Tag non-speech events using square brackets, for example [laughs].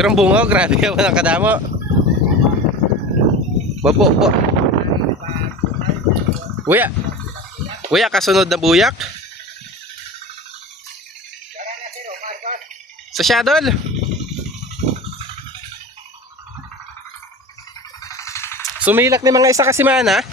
Pero ang bunga, grabe [laughs] ka ng kadamo. Bapo, po. Kuya. Kuya, kasunod na buyak. Sa Shadow. Sumilak ni mga isa kasi mana.